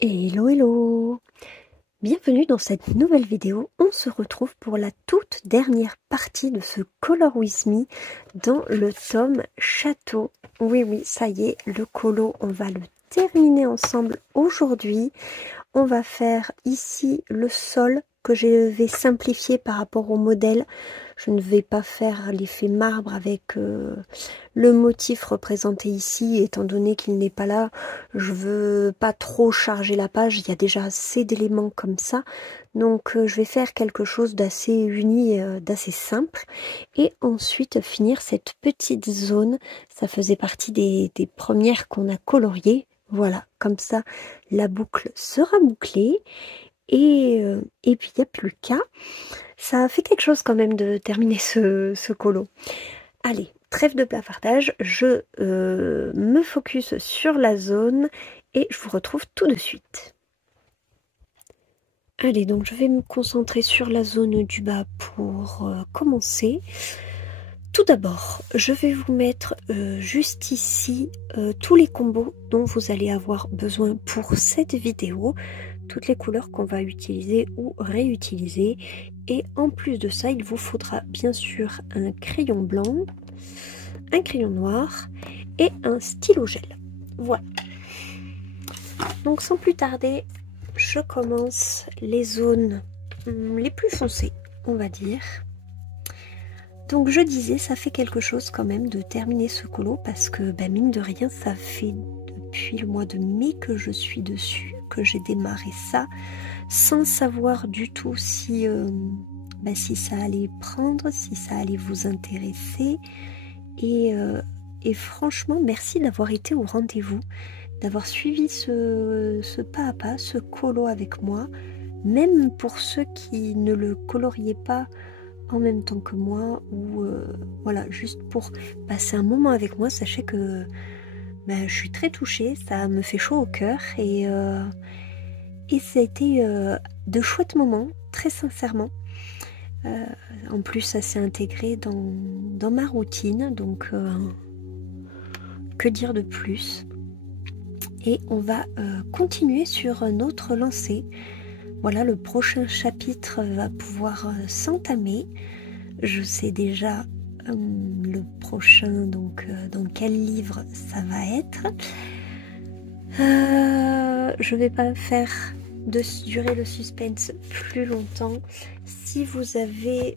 Hello hello! Bienvenue dans cette nouvelle vidéo. On se retrouve pour la toute dernière partie de ce Color With Me dans le tome Château. Oui, ça y est, le colo, on va le terminer ensemble aujourd'hui. On va faire ici le sol que je vais simplifier par rapport au modèle. Je ne vais pas faire l'effet marbre avec le motif représenté ici, étant donné qu'il n'est pas là. Je veux pas trop charger la page, il y a déjà assez d'éléments comme ça. Donc je vais faire quelque chose d'assez uni, d'assez simple. Et ensuite finir cette petite zone. Ça faisait partie des premières qu'on a coloriées. Voilà, comme ça, la boucle sera bouclée. Et puis, il n'y a plus qu'à. Ça fait quelque chose quand même de terminer ce colo. Allez, trêve de bavardage, je me focus sur la zone et je vous retrouve tout de suite. Allez, donc je vais me concentrer sur la zone du bas pour commencer. Tout d'abord, je vais vous mettre juste ici tous les combos dont vous allez avoir besoin pour cette vidéo, toutes les couleurs qu'on va utiliser ou réutiliser. Et en plus de ça, il vous faudra bien sûr un crayon blanc, un crayon noir et un stylo gel. Voilà. Donc sans plus tarder, je commence les zones les plus foncées, on va dire. Donc je disais, ça fait quelque chose quand même de terminer ce colo parce que mine de rien, ça fait depuis le mois de mai que je suis dessus, que j'ai démarré ça sans savoir du tout si, si ça allait prendre, si ça allait vous intéresser. Et franchement, merci d'avoir été au rendez-vous, d'avoir suivi ce pas à pas, ce colo avec moi, même pour ceux qui ne le coloriaient pas en même temps que moi, ou voilà, juste pour passer un moment avec moi. Sachez que je suis très touchée, ça me fait chaud au cœur, et ça a été de chouettes moments, très sincèrement. En plus, ça s'est intégré dans ma routine, donc que dire de plus? Et on va continuer sur notre lancée. Voilà, le prochain chapitre va pouvoir s'entamer. Je sais déjà le prochain, donc dans quel livre ça va être. Je vais pas faire durer le suspense plus longtemps. Si vous avez...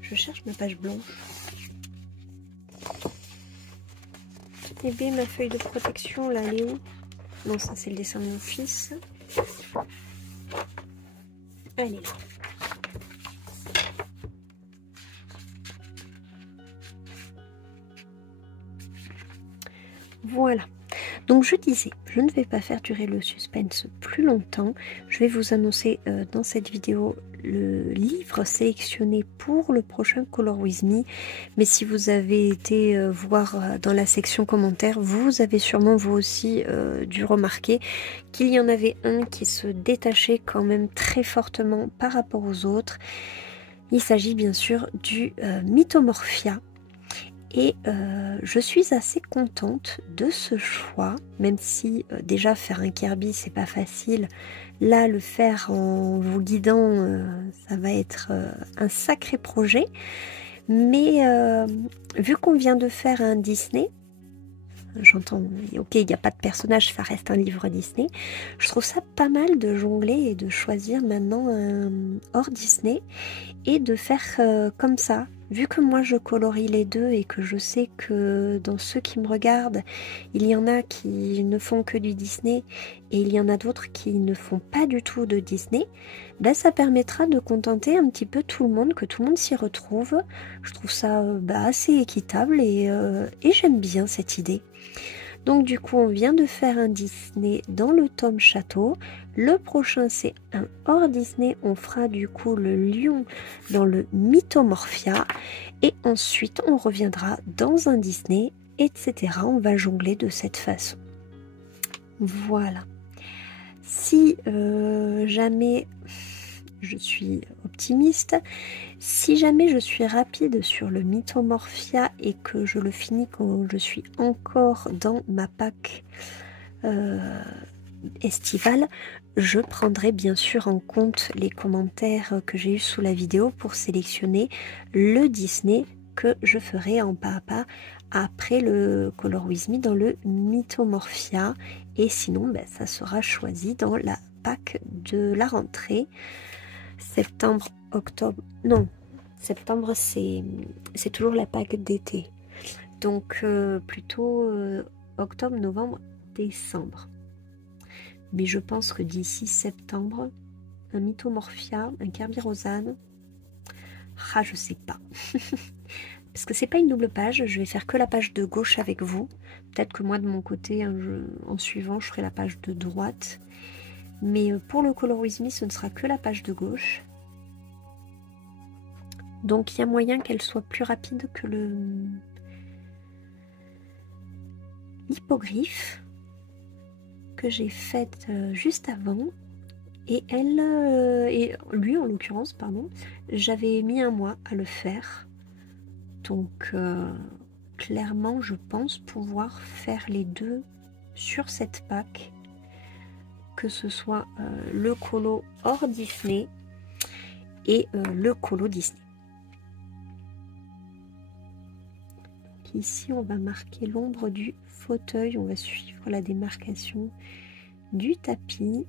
je cherche ma page blanche. Et bien ma feuille de protection, là, elle est où? Non, ça c'est le dessin de mon fils. Allez. Voilà. Donc je disais, je ne vais pas faire durer le suspense plus longtemps. Je vais vous annoncer dans cette vidéo le livre sélectionné pour le prochain Color With Me. Mais si vous avez été voir dans la section commentaires, vous avez sûrement vous aussi dû remarquer qu'il y en avait un qui se détachait quand même très fortement par rapport aux autres. Il s'agit bien sûr du Mythomorphia. Et je suis assez contente de ce choix, même si déjà faire un Kirby c'est pas facile. Là, le faire en vous guidant, ça va être un sacré projet. Mais vu qu'on vient de faire un Disney, j'entends, ok, il n'y a pas de personnage, ça reste un livre Disney. Je trouve ça pas mal de jongler et de choisir maintenant un hors Disney et de faire comme ça. Vu que moi je colorie les deux et que je sais que dans ceux qui me regardent, il y en a qui ne font que du Disney et il y en a d'autres qui ne font pas du tout de Disney, ça permettra de contenter un petit peu tout le monde, que tout le monde s'y retrouve. Je trouve ça assez équitable et j'aime bien cette idée. Donc du coup, on vient de faire un Disney dans le tome Château. Le prochain, c'est un hors Disney. On fera du coup le lion dans le Mythomorphia. Et ensuite, on reviendra dans un Disney, etc. On va jongler de cette façon. Voilà. Si jamais... je suis optimiste. Si jamais je suis rapide sur le Mythomorphia et que je le finis quand je suis encore dans ma pack estivale, je prendrai bien sûr en compte les commentaires que j'ai eu sous la vidéo pour sélectionner le Disney que je ferai en pas à pas après le Color With Me dans le Mythomorphia, et sinon ben, ça sera choisi dans la pack de la rentrée septembre, octobre, non, septembre c'est toujours la pack d'été, donc plutôt octobre, novembre, décembre. Mais je pense que d'ici septembre, un Mythomorphia, un Kerberos, ah je sais pas. Parce que c'est pas une double page, je vais faire que la page de gauche avec vous. Peut-être que moi de mon côté, en suivant, je ferai la page de droite. Mais pour le Color With Me, ce ne sera que la page de gauche. Donc il y a moyen qu'elle soit plus rapide que l'hippogriffe que j'ai faite juste avant. Et elle, et lui en l'occurrence, pardon, j'avais mis un mois à le faire. Donc clairement, je pense pouvoir faire les deux sur cette pack, que ce soit le colo hors Disney et le colo Disney. Donc ici, on va marquer l'ombre du fauteuil, on va suivre la démarcation du tapis.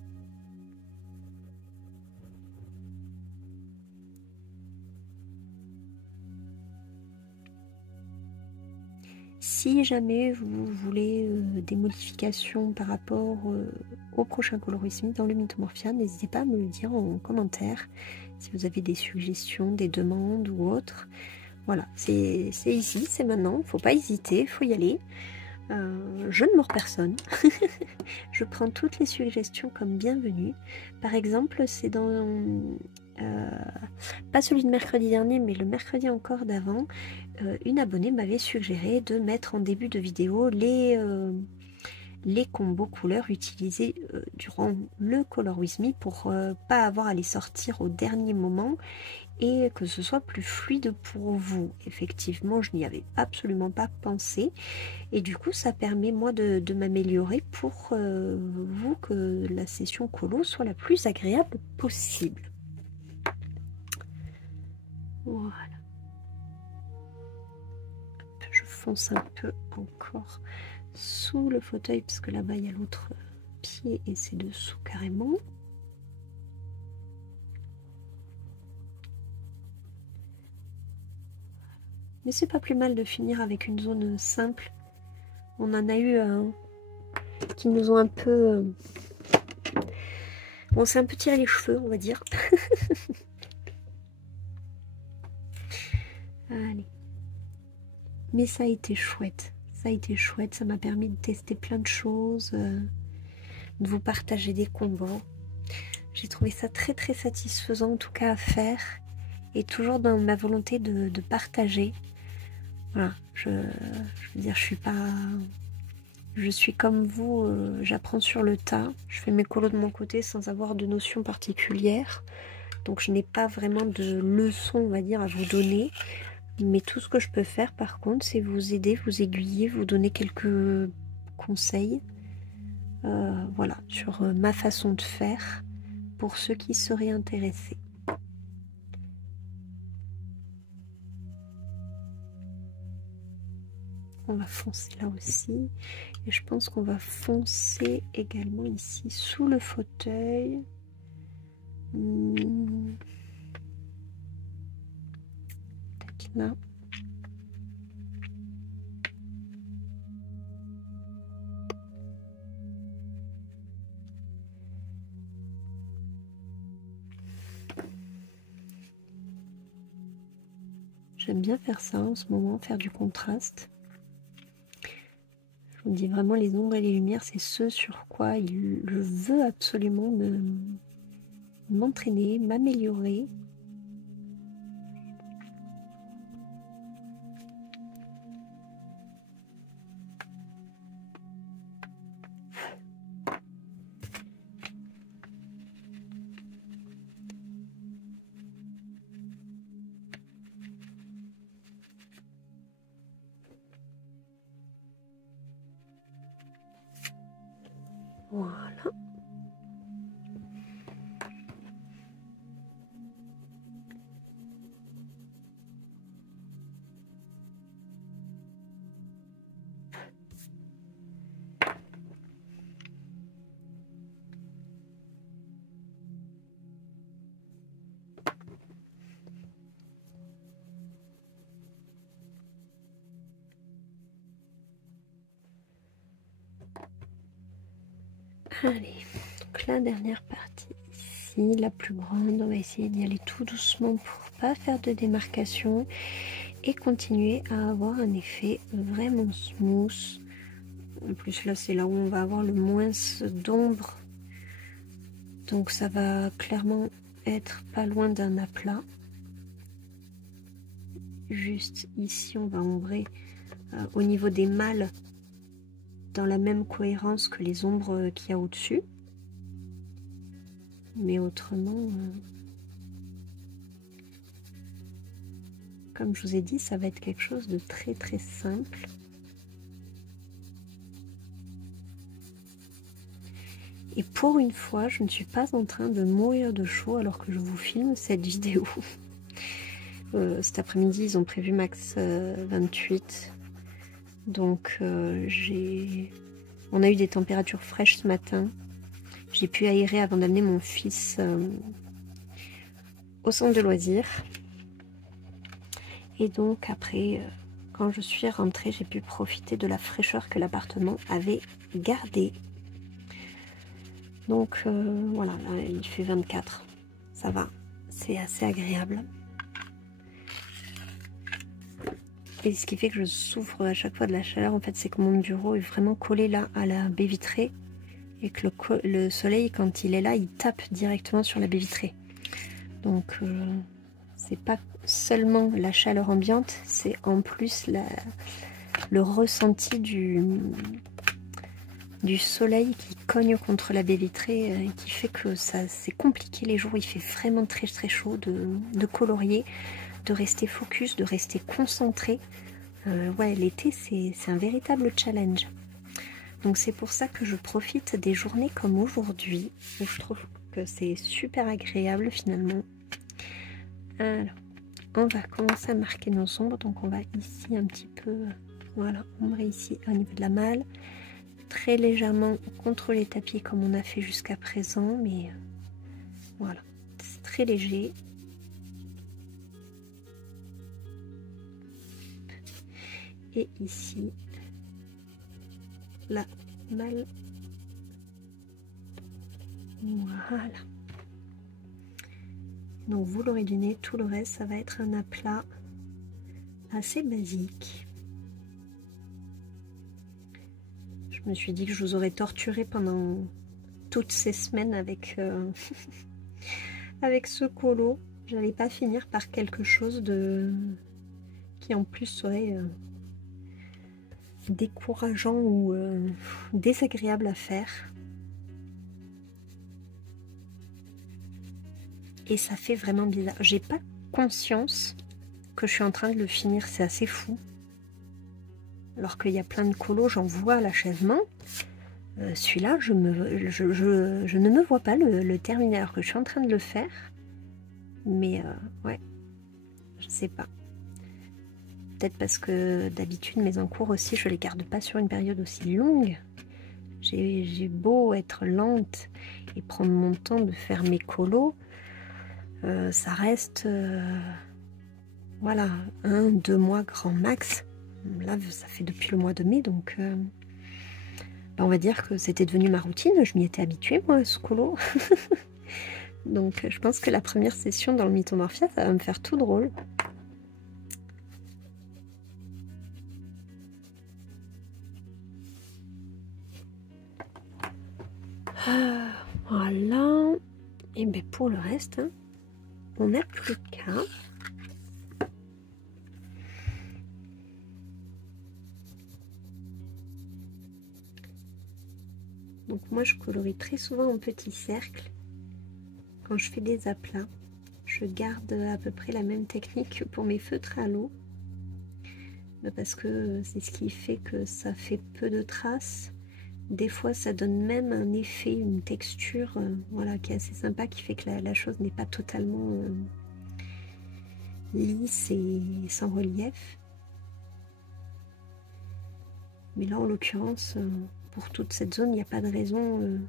Si jamais vous voulez des modifications par rapport au prochain Color With Me dans le Mythomorphia, n'hésitez pas à me le dire en commentaire. Si vous avez des suggestions, des demandes ou autres. Voilà, c'est ici, c'est maintenant, faut pas hésiter, faut y aller. Je ne mords personne. Je prends toutes les suggestions comme bienvenues. Par exemple, c'est dans... pas celui de mercredi dernier, mais le mercredi encore d'avant, une abonnée m'avait suggéré de mettre en début de vidéo les combos couleurs utilisés durant le Color With Me pour pas avoir à les sortir au dernier moment et que ce soit plus fluide pour vous. Effectivement, je n'y avais absolument pas pensé et du coup ça permet moi de m'améliorer pour vous, que la session colo soit la plus agréable possible. Voilà. Je fonce un peu encore sous le fauteuil parce que là-bas il y a l'autre pied et c'est dessous carrément. Mais c'est pas plus mal de finir avec une zone simple. On en a eu qui nous ont un peu... on s'est un peu tiré les cheveux, on va dire. Allez. Mais ça a été chouette. Ça a été chouette. Ça m'a permis de tester plein de choses, de vous partager des combos. J'ai trouvé ça très très satisfaisant en tout cas à faire. Et toujours dans ma volonté de partager. Voilà, je veux dire, je suis comme vous, j'apprends sur le tas, je fais mes colos de mon côté sans avoir de notion particulière, donc je n'ai pas vraiment de leçons, on va dire, à vous donner, mais tout ce que je peux faire par contre, c'est vous aider, vous aiguiller, vous donner quelques conseils, voilà, sur ma façon de faire, pour ceux qui seraient intéressés. On va foncer là aussi et je pense qu'on va foncer également ici sous le fauteuil. Peut-être là. J'aime bien faire ça en ce moment, faire du contraste. Je vous dis vraiment, les ombres et les lumières, c'est ce sur quoi je veux absolument m'entraîner, m'améliorer. Voilà. Allez, donc la dernière partie ici, la plus grande, on va essayer d'y aller tout doucement pour pas faire de démarcation et continuer à avoir un effet vraiment smooth. En plus là c'est là où on va avoir le moins d'ombre, donc ça va clairement être pas loin d'un aplat. Juste ici on va ombrer au niveau des mâles dans la même cohérence que les ombres qu'il y a au-dessus. Mais autrement, comme je vous ai dit, ça va être quelque chose de très très simple. Et pour une fois, je ne suis pas en train de mourir de chaud alors que je vous filme cette vidéo. Cet après-midi, ils ont prévu max 28. Donc on a eu des températures fraîches ce matin. J'ai pu aérer avant d'amener mon fils au centre de loisirs. Et donc après, quand je suis rentrée, j'ai pu profiter de la fraîcheur que l'appartement avait gardée. Donc voilà, là, il fait 24. Ça va, c'est assez agréable. Et ce qui fait que je souffre à chaque fois de la chaleur, en fait, c'est que mon bureau est vraiment collé là à la baie vitrée. Et que le soleil, quand il est là, il tape directement sur la baie vitrée. Donc c'est pas seulement la chaleur ambiante, c'est en plus le ressenti du soleil qui cogne contre la baie vitrée, qui fait que c'est compliqué les jours où il fait vraiment très très chaud de colorier, de rester focus, de rester concentré. Ouais, l'été c'est un véritable challenge. Donc c'est pour ça que je profite des journées comme aujourd'hui, où je trouve que c'est super agréable finalement. Alors, on va commencer à marquer nos ombres. Donc on va ici un petit peu, voilà, ombrer ici au niveau de la malle. Très légèrement contre les tapis comme on a fait jusqu'à présent, mais voilà, c'est très léger. Et ici, la malle. Voilà. Donc vous l'aurez deviné, tout le reste, ça va être un aplat assez basique. Je me suis dit que je vous aurais torturé pendant toutes ces semaines avec, avec ce colo. J'allais pas finir par quelque chose qui en plus serait décourageant ou désagréable à faire. Et ça fait vraiment bizarre. J'ai pas conscience que je suis en train de le finir, c'est assez fou. Alors qu'il y a plein de colos, j'en vois à l'achèvement. Celui-là, je ne me vois pas le terminer alors que je suis en train de le faire. Mais ouais, je sais pas. Peut-être parce que d'habitude, mes encours aussi, je les garde pas sur une période aussi longue. J'ai beau être lente et prendre mon temps de faire mes colos. Ça reste voilà, 1-2 mois grand max. Là ça fait depuis le mois de mai, donc on va dire que c'était devenu ma routine, je m'y étais habituée moi à ce colo. Donc je pense que la première session dans le Mythomorphia, ça va me faire tout drôle. Voilà. Et bien pour le reste, hein, on n'a plus qu'à. Donc moi je colorie très souvent en petits cercles. Quand je fais des aplats, je garde à peu près la même technique que pour mes feutres à l'eau. Parce que c'est ce qui fait que ça fait peu de traces, Des fois, ça donne même un effet, une texture, voilà, qui est assez sympa, qui fait que la chose n'est pas totalement lisse et sans relief. Mais là, en l'occurrence, pour toute cette zone, il n'y a pas de raison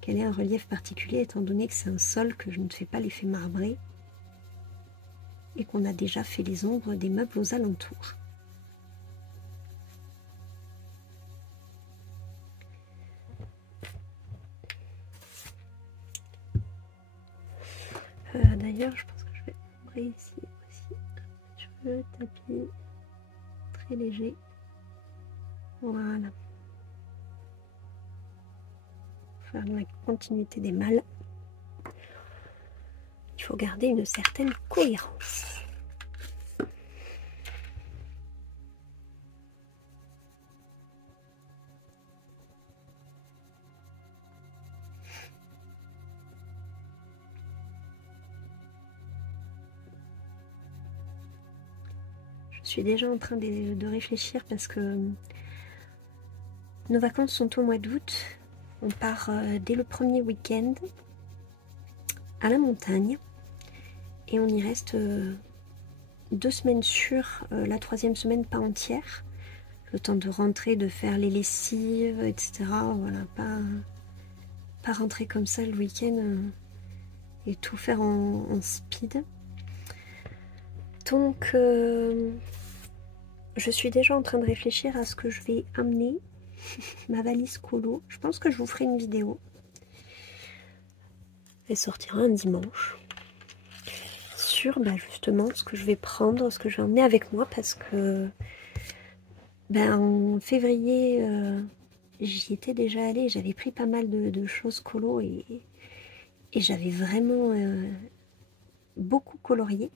qu'elle ait un relief particulier, étant donné que c'est un sol que je ne fais pas l'effet marbré et qu'on a déjà fait les ombres des meubles aux alentours. D'ailleurs, je pense que je vais ombrer ici aussi. Je veux tapis très léger. Voilà. Faire la continuité des mâles. Il faut garder une certaine cohérence. Je suis déjà en train de réfléchir parce que nos vacances sont au mois d'août. On part dès le premier week-end à la montagne et on y reste 2 semaines sûres, la 3e semaine pas entière. Le temps de rentrer, de faire les lessives, etc. Voilà, pas rentrer comme ça le week-end et tout faire en speed. Donc, je suis déjà en train de réfléchir à ce que je vais amener, ma valise colo. Je pense que je vous ferai une vidéo. Elle sortira un dimanche. Sur justement ce que je vais prendre, ce que je vais emmener avec moi, parce que en février, j'y étais déjà allée, j'avais pris pas mal de choses colo et j'avais vraiment beaucoup colorié.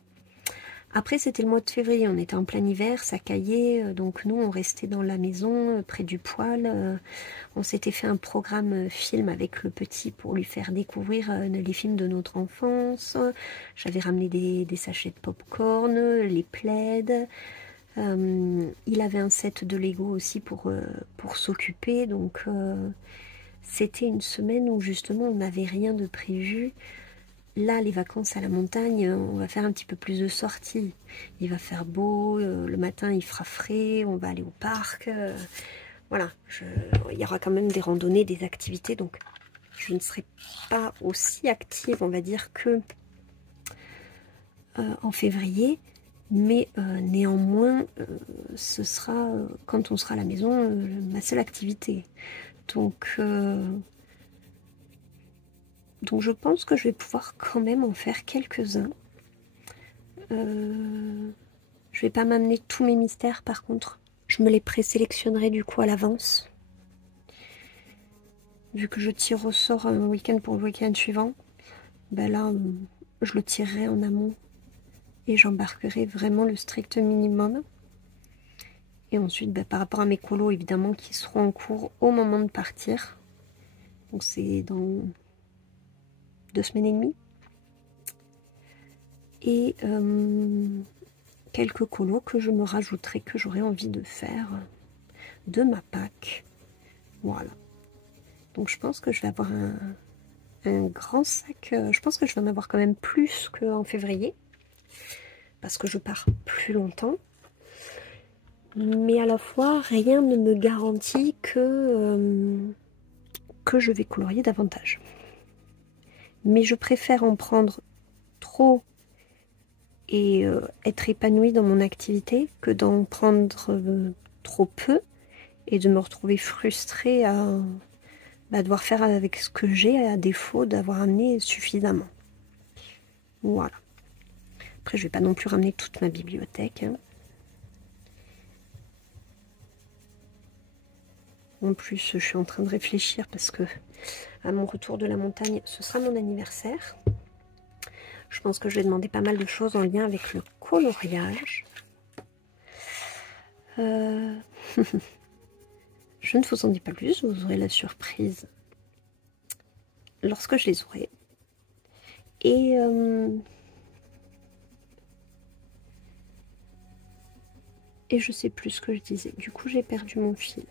Après, c'était le mois de février, on était en plein hiver, ça caillait, donc nous on restait dans la maison, près du poêle. On s'était fait un programme film avec le petit pour lui faire découvrir les films de notre enfance. J'avais ramené des sachets de pop-corn, les plaids. Il avait un set de Lego aussi pour s'occuper, donc c'était une semaine où justement on n'avait rien de prévu. Là, les vacances à la montagne, on va faire un petit peu plus de sorties. Il va faire beau, le matin il fera frais, on va aller au parc. Voilà, il y aura quand même des randonnées, des activités, donc je ne serai pas aussi active, on va dire, que en février. Mais néanmoins, ce sera, quand on sera à la maison, ma seule activité. Donc je pense que je vais pouvoir quand même en faire quelques-uns. Je vais pas m'amener tous mes mystères par contre. Je me les présélectionnerai du coup à l'avance. Vu que je tire au sort un week-end pour le week-end suivant, là je le tirerai en amont et j'embarquerai vraiment le strict minimum. Et ensuite par rapport à mes colos évidemment qui seront en cours au moment de partir. Donc c'est dans 2 semaines et demie. Et quelques colos que je me rajouterai, que j'aurai envie de faire de ma Pâques. Voilà. Donc je pense que je vais avoir un grand sac. Je pense que je vais en avoir quand même plus qu'en février. Parce que je pars plus longtemps. Mais à la fois, rien ne me garantit que je vais colorier davantage. Mais je préfère en prendre trop et être épanouie dans mon activité que d'en prendre trop peu et de me retrouver frustrée à devoir faire avec ce que j'ai à défaut d'avoir amené suffisamment. Voilà. Après, je vais pas non plus ramener toute ma bibliothèque. Hein. En plus, je suis en train de réfléchir parce que à mon retour de la montagne, ce sera mon anniversaire. Je pense que je vais demander pas mal de choses en lien avec le coloriage. Je ne vous en dis pas plus, vous aurez la surprise lorsque je les aurai. Et je sais plus ce que je disais. Du coup, j'ai perdu mon fil.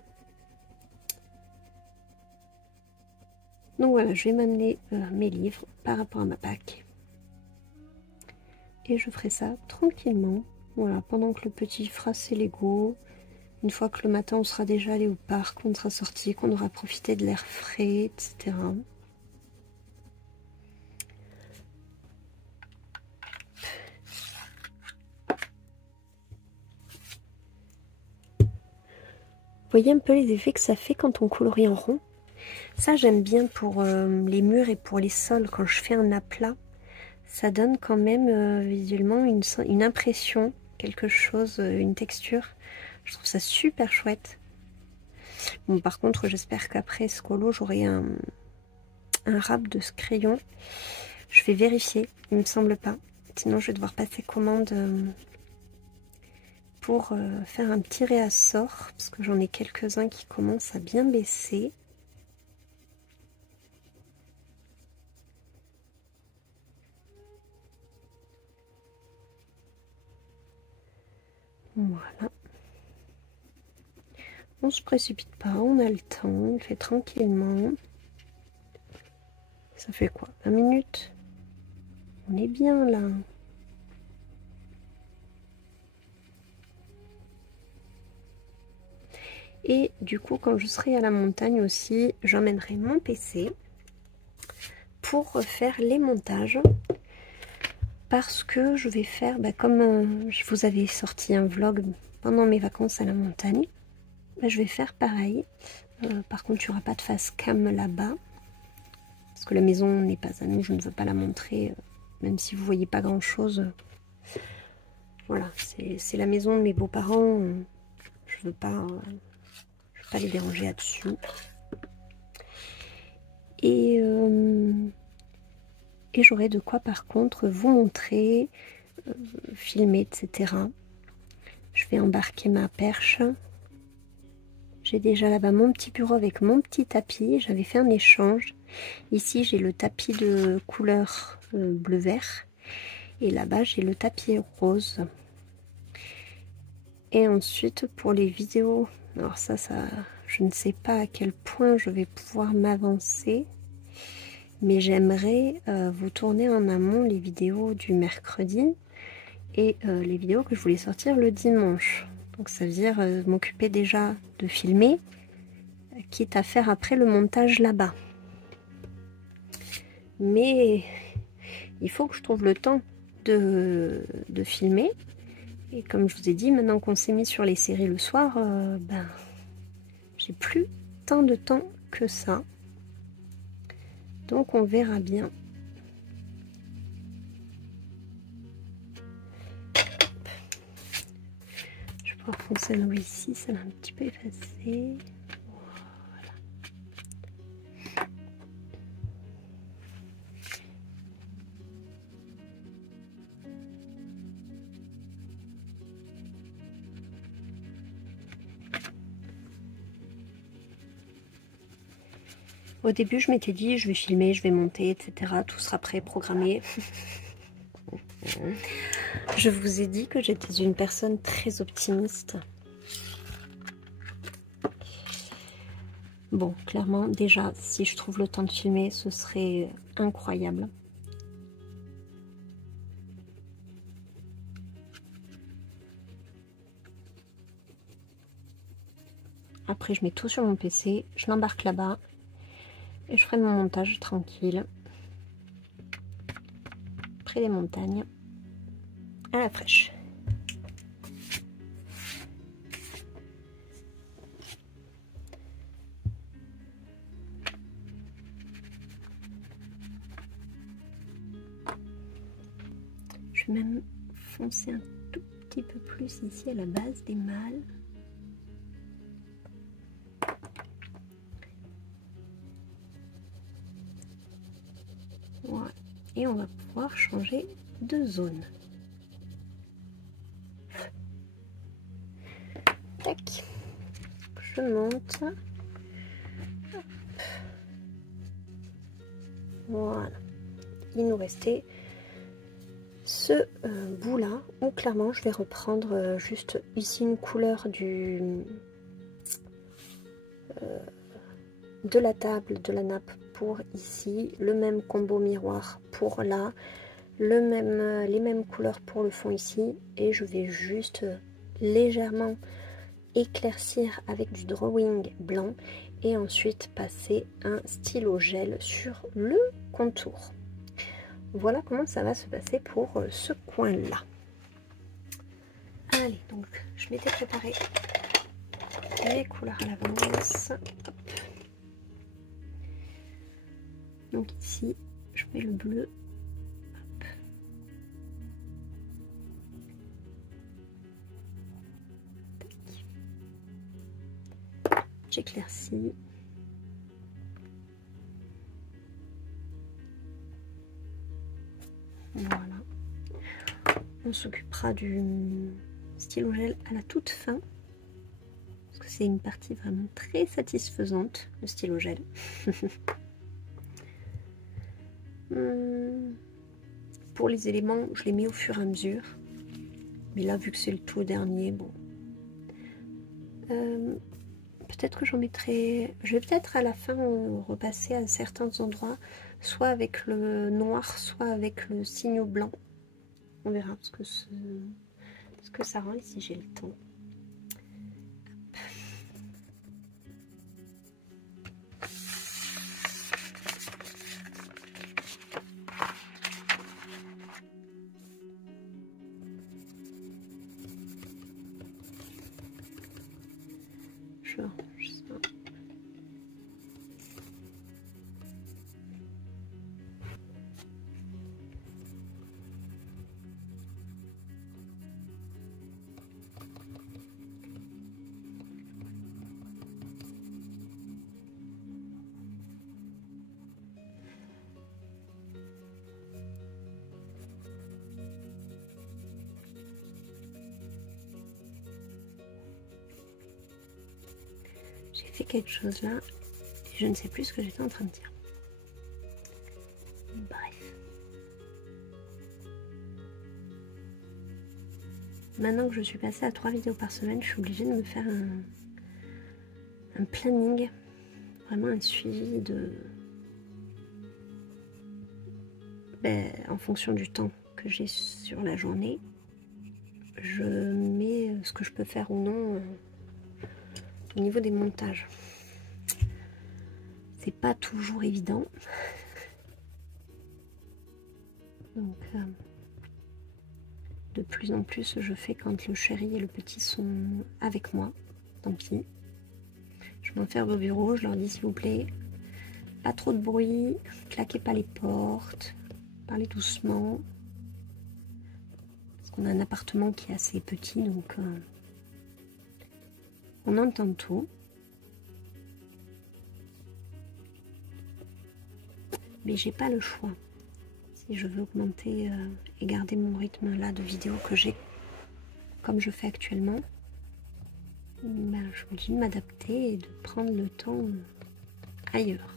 Donc voilà, je vais m'amener mes livres par rapport à ma Pâques. Et je ferai ça tranquillement. Voilà, pendant que le petit fera ses Lego. Une fois que le matin on sera déjà allé au parc, on sera sorti, qu'on aura profité de l'air frais, etc. Vous voyez un peu les effets que ça fait quand on colorie en rond. Ça j'aime bien pour les murs et pour les sols quand je fais un aplat. Ça donne quand même visuellement une impression, quelque chose, une texture. Je trouve ça super chouette. Bon, par contre, j'espère qu'après ce colo, j'aurai un râpe de ce crayon. Je vais vérifier, il me semble pas. Sinon, je vais devoir passer commande pour faire un petit réassort, parce que j'en ai quelques-uns qui commencent à bien baisser. Voilà. On se précipite pas, on a le temps, on fait tranquillement. Ça fait quoi, 20 minutes? On est bien là. Et du coup, quand je serai à la montagne aussi, j'emmènerai mon PC pour refaire les montages. Parce que je vais faire, comme je vous avais sorti un vlog pendant mes vacances à la montagne, je vais faire pareil. Par contre, il n'y aura pas de face cam là-bas. Parce que la maison n'est pas à nous, je ne veux pas la montrer. Même si vous ne voyez pas grand-chose. Voilà, c'est la maison de mes beaux-parents. Je ne veux pas les déranger là-dessus. Et j'aurai de quoi par contre vous montrer, filmer, etc. Je vais embarquer ma perche. J'ai déjà là-bas mon petit bureau avec mon petit tapis. J'avais fait un échange. Ici, j'ai le tapis de couleur bleu-vert. Et là-bas, j'ai le tapis rose. Et ensuite, pour les vidéos, alors ça, je ne sais pas à quel point je vais pouvoir m'avancer. Mais j'aimerais vous tourner en amont les vidéos du mercredi et les vidéos que je voulais sortir le dimanche. Donc ça veut dire m'occuper déjà de filmer, quitte à faire après le montage là-bas. Mais il faut que je trouve le temps de filmer. Et comme je vous ai dit, maintenant qu'on s'est mis sur les séries le soir, j'ai plus tant de temps que ça. Donc on verra bien. Je vais pouvoir foncer un ici, ça l'a un petit peu effacé. Voilà. Au début, je m'étais dit, je vais filmer, je vais monter, etc. Tout sera prêt, programmé. Je vous ai dit que j'étais une personne très optimiste. Bon, clairement, déjà, si je trouve le temps de filmer, ce serait incroyable. Après, je mets tout sur mon PC, je l'embarque là-bas et je ferai mon montage tranquille, près des montagnes, à la fraîche. Je vais même foncer un tout petit peu plus ici à la base des mâles. Voilà. Et on va pouvoir changer de zone. Tac. Je monte. Hop. Voilà. Il nous restait ce bout là où clairement je vais reprendre juste ici une couleur de la table, de la nappe pour ici, le même combo miroir pour là, les mêmes couleurs pour le fond ici, et je vais juste légèrement éclaircir avec du drawing blanc et ensuite passer un stylo gel sur le contour. Voilà comment ça va se passer pour ce coin là. Allez, donc je m'étais préparé les couleurs à l'avance. Donc ici je mets le bleu. J'éclaircis. Voilà. On s'occupera du stylo gel à la toute fin. Parce que c'est une partie vraiment très satisfaisante, le stylo gel. Pour les éléments, je les mets au fur et à mesure. Mais là, vu que c'est le tout dernier, bon. Peut-être que j'en mettrai... Je vais peut-être à la fin repasser à certains endroits, soit avec le noir, soit avec le signe blanc. On verra ce que ça rend si j'ai le temps. Je range ça. J'ai fait quelque chose là, et je ne sais plus ce que j'étais en train de dire. Bref. Maintenant que je suis passée à 3 vidéos par semaine, je suis obligée de me faire un planning, vraiment un suivi de... en fonction du temps que j'ai sur la journée, je mets ce que je peux faire ou non au niveau des montages. C'est pas toujours évident. Donc de plus en plus je fais quand le chéri et le petit sont avec moi. Tant pis. Je m'enferme au bureau, je leur dis s'il vous plaît, pas trop de bruit, claquez pas les portes, parlez doucement. Parce qu'on a un appartement qui est assez petit, donc on entend tout. Mais j'ai pas le choix. Si je veux augmenter et garder mon rythme là de vidéo que j'ai comme je fais actuellement, ben, je suis obligée de m'adapter et de prendre le temps ailleurs.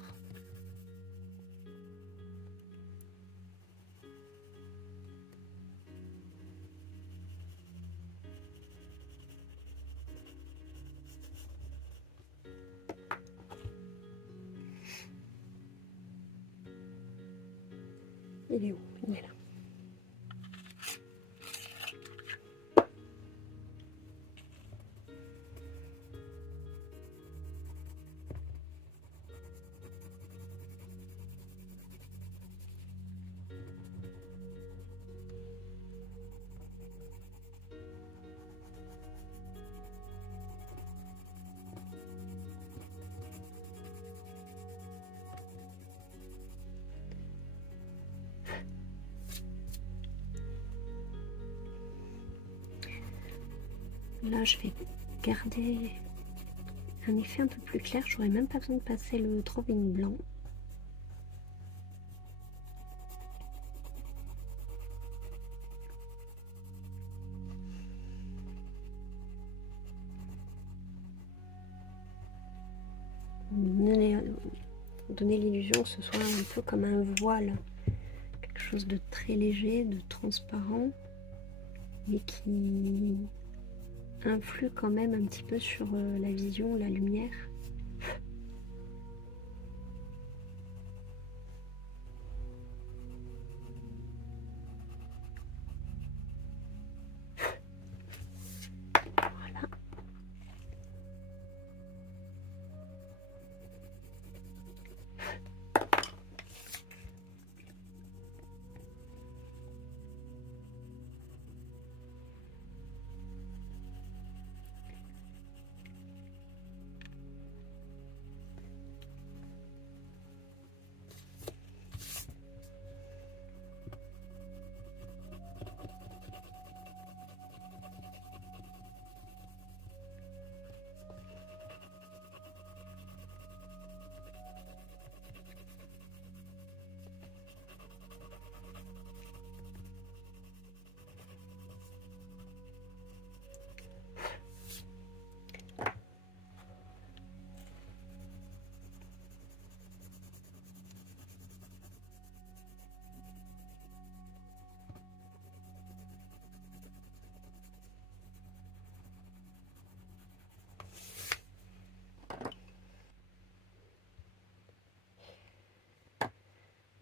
Il est où? Il est là. Là, je vais garder un effet un peu plus clair. J'aurais même pas besoin de passer le drawing blanc. Donner l'illusion que ce soit un peu comme un voile. Quelque chose de très léger, de transparent, mais qui influe quand même un petit peu sur la vision, la lumière.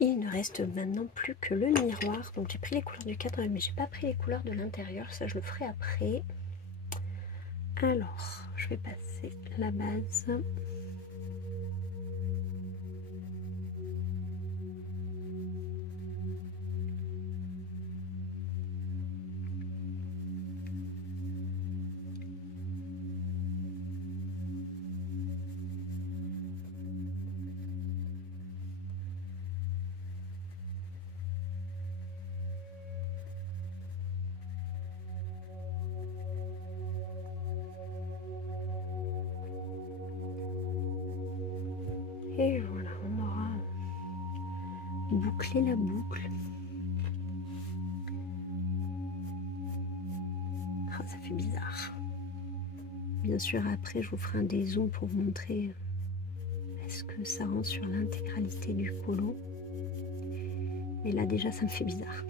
Il ne reste maintenant plus que le miroir. Donc j'ai pris les couleurs du cadre, mais j'ai pas pris les couleurs de l'intérieur. Ça, je le ferai après. Alors, je vais passer la base. Et voilà, on aura bouclé la boucle. Ah, ça fait bizarre. Bien sûr, après, je vous ferai un dézoom pour vous montrer est-ce que ça rend sur l'intégralité du colo. Mais là, déjà, ça me fait bizarre.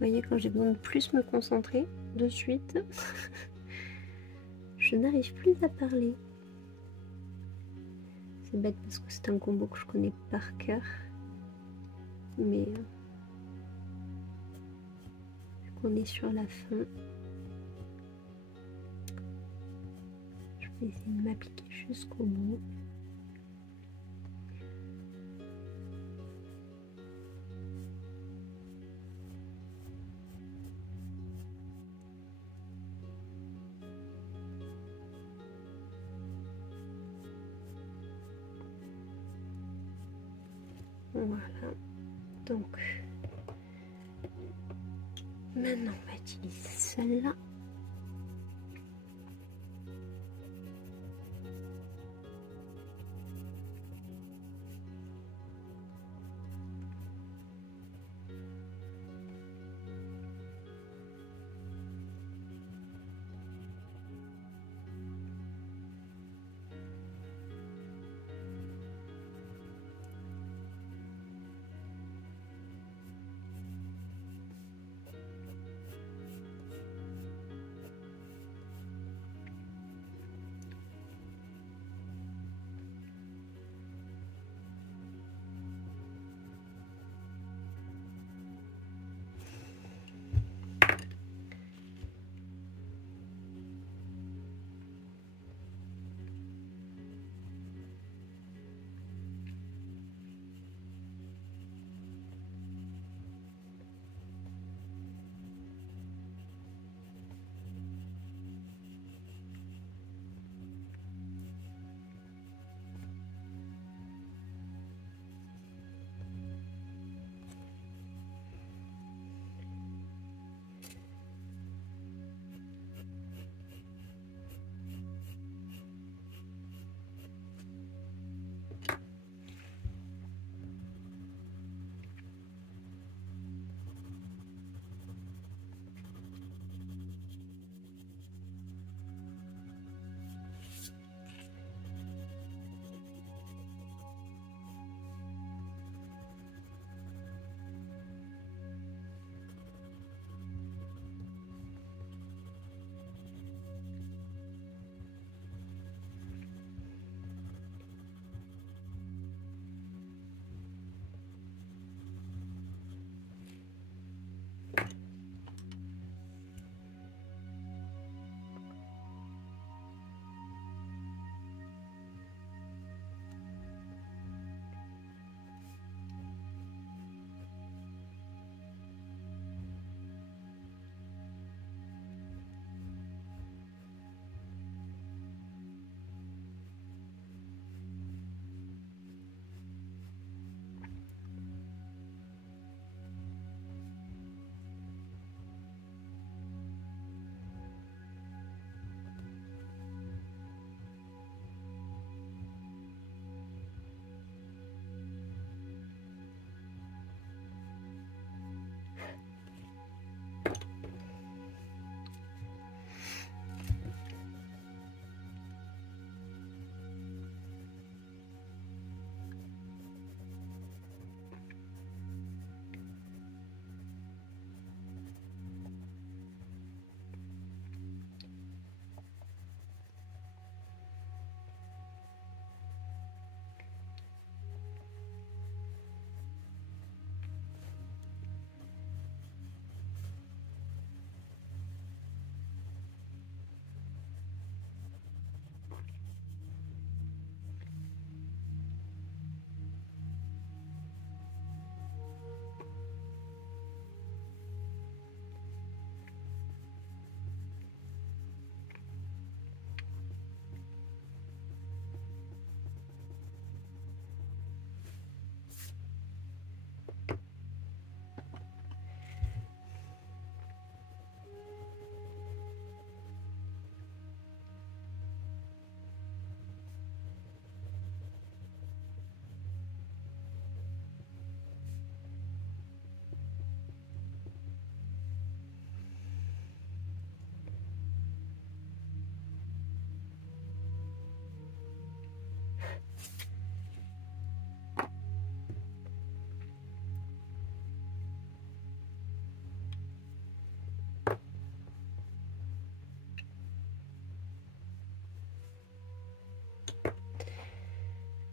Vous voyez, quand j'ai besoin de plus me concentrer, de suite, je n'arrive plus à parler. C'est bête parce que c'est un combo que je connais par cœur. Mais vu qu'on est sur la fin, je vais essayer de m'appliquer jusqu'au bout. Voilà, donc maintenant on va utiliser celle-là.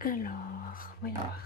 Alors, voyons voir.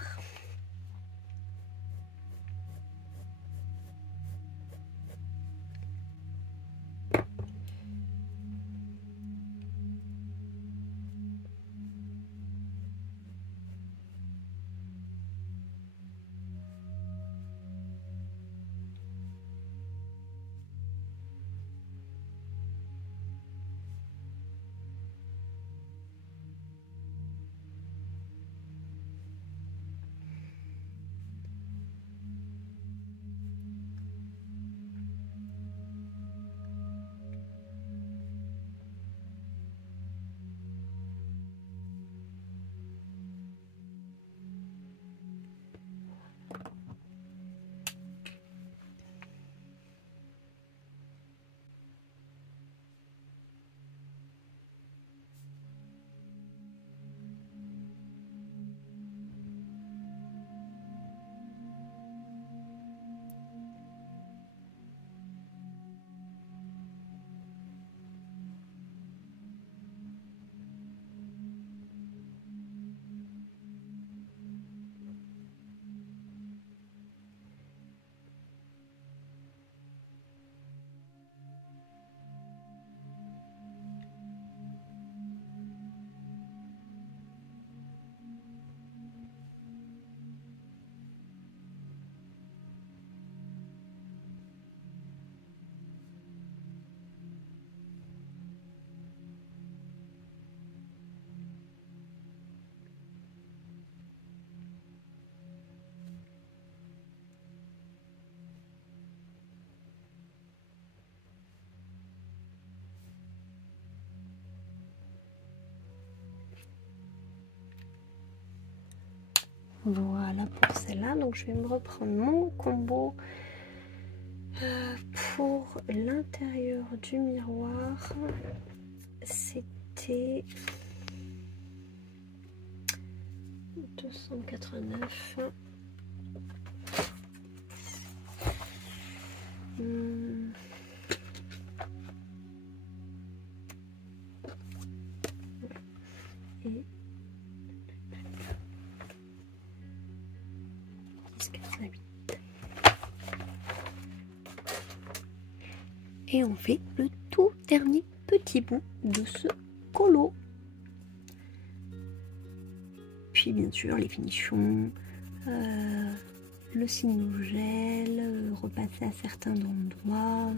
Voilà pour celle-là. Donc je vais me reprendre mon combo pour l'intérieur du miroir. C'était 289. Et 10,88. Et on fait le tout dernier petit bout de ce colo. Puis bien sûr les finitions, le signe gel, repasser à certains endroits.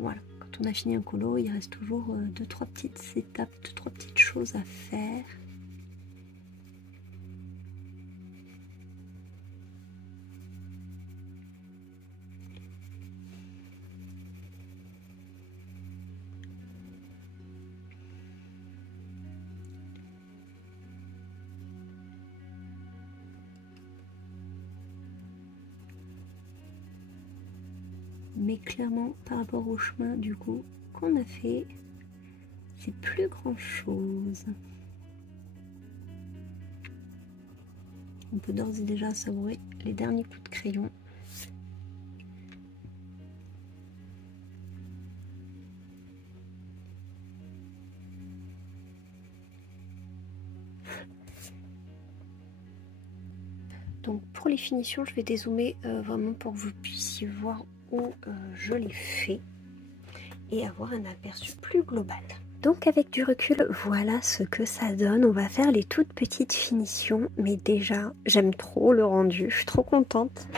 Voilà, quand on a fini un colo, il reste toujours 2-3 petites étapes, 2-3 petites choses à faire. Mais clairement, par rapport au chemin du coup qu'on a fait, c'est plus grand chose. On peut d'ores et déjà savourer les derniers coups de crayon. Donc pour les finitions, je vais dézoomer vraiment pour que vous puissiez voir où je l'ai fait et avoir un aperçu plus global. Donc avec du recul, voilà ce que ça donne. On va faire les toutes petites finitions, mais déjà j'aime trop le rendu, je suis trop contente.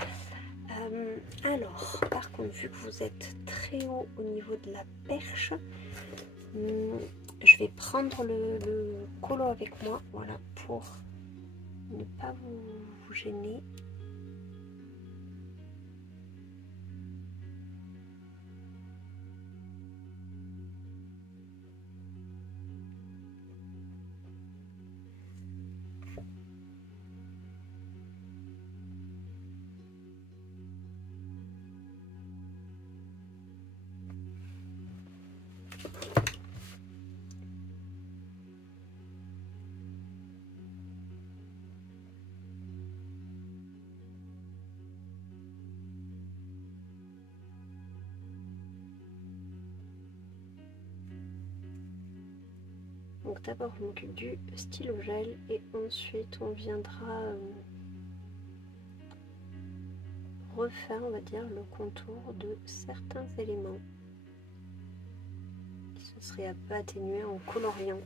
Alors par contre, vu que vous êtes très haut au niveau de la perche, je vais prendre le colo avec moi, voilà, pour ne pas vous gêner. Donc d'abord je m'occupe du stylo gel et ensuite on viendra refaire, on va dire, le contour de certains éléments qui se seraient un peu atténués en coloriant.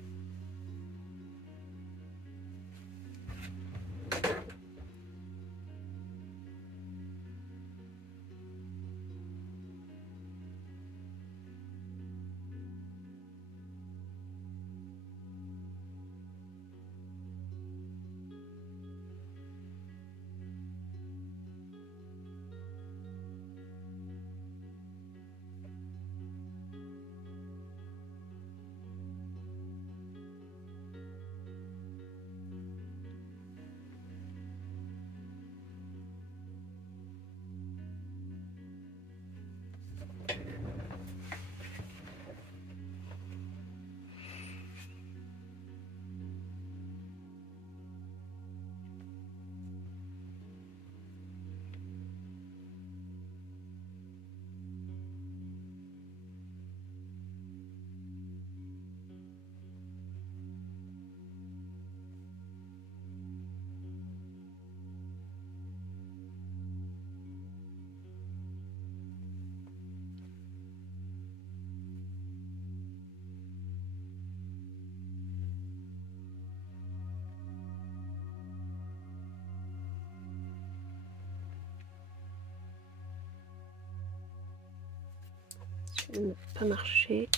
Ça n'a pas marché.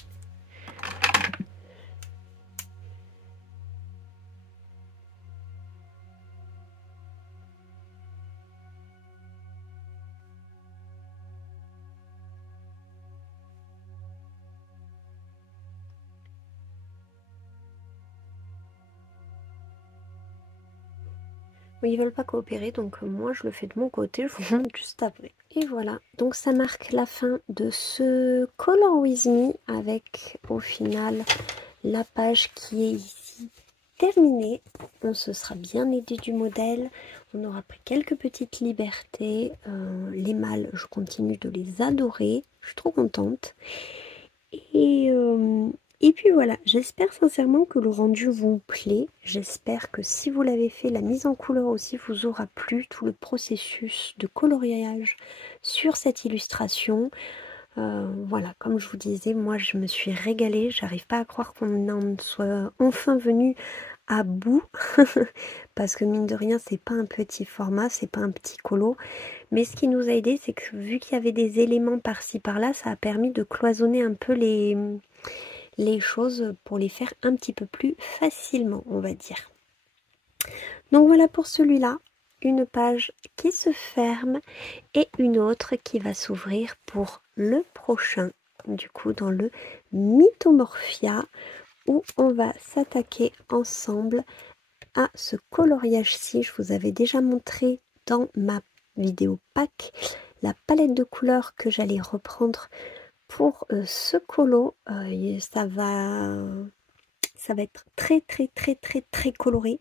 Ils veulent pas coopérer, donc moi je le fais de mon côté, je vous montre juste après. Et voilà, donc ça marque la fin de ce Color With Me avec au final la page qui est ici terminée. On se sera bien aidé du modèle, on aura pris quelques petites libertés. Les mâles, je continue de les adorer, je suis trop contente. Et puis voilà, j'espère sincèrement que le rendu vous plaît. J'espère que si vous l'avez fait, la mise en couleur aussi vous aura plu. Tout le processus de coloriage sur cette illustration. Voilà, comme je vous disais, moi je me suis régalée. J'arrive pas à croire qu'on en soit enfin venu à bout. Parce que mine de rien, c'est pas un petit format, c'est pas un petit colo. Mais ce qui nous a aidé, c'est que vu qu'il y avait des éléments par-ci par-là, ça a permis de cloisonner un peu les choses pour les faire un petit peu plus facilement, on va dire. Donc voilà pour celui-là, une page qui se ferme et une autre qui va s'ouvrir pour le prochain, du coup dans le Mythomorphia, où on va s'attaquer ensemble à ce coloriage-ci. Je vous avais déjà montré dans ma vidéo pack la palette de couleurs que j'allais reprendre pour ce colo. Ça va être très coloré.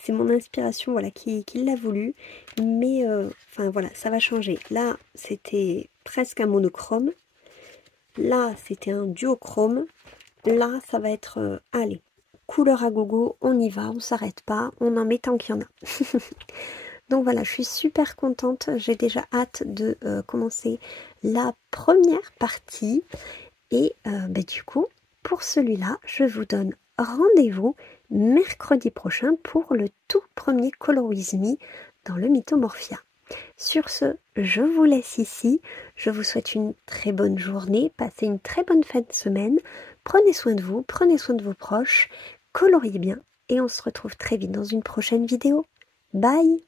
C'est mon inspiration, voilà, qui l'a voulu, mais enfin voilà, ça va changer. Là c'était presque un monochrome, là c'était un duochrome, là ça va être allez, couleur à gogo, on y va, on s'arrête pas, on en met tant qu'il y en a. Donc voilà, je suis super contente, j'ai déjà hâte de commencer la première partie. Et du coup, pour celui-là, je vous donne rendez-vous mercredi prochain pour le tout premier Color With Me dans le Mythomorphia. Sur ce, je vous laisse ici, je vous souhaite une très bonne journée, passez une très bonne fin de semaine, prenez soin de vous, prenez soin de vos proches, coloriez bien et on se retrouve très vite dans une prochaine vidéo. Bye!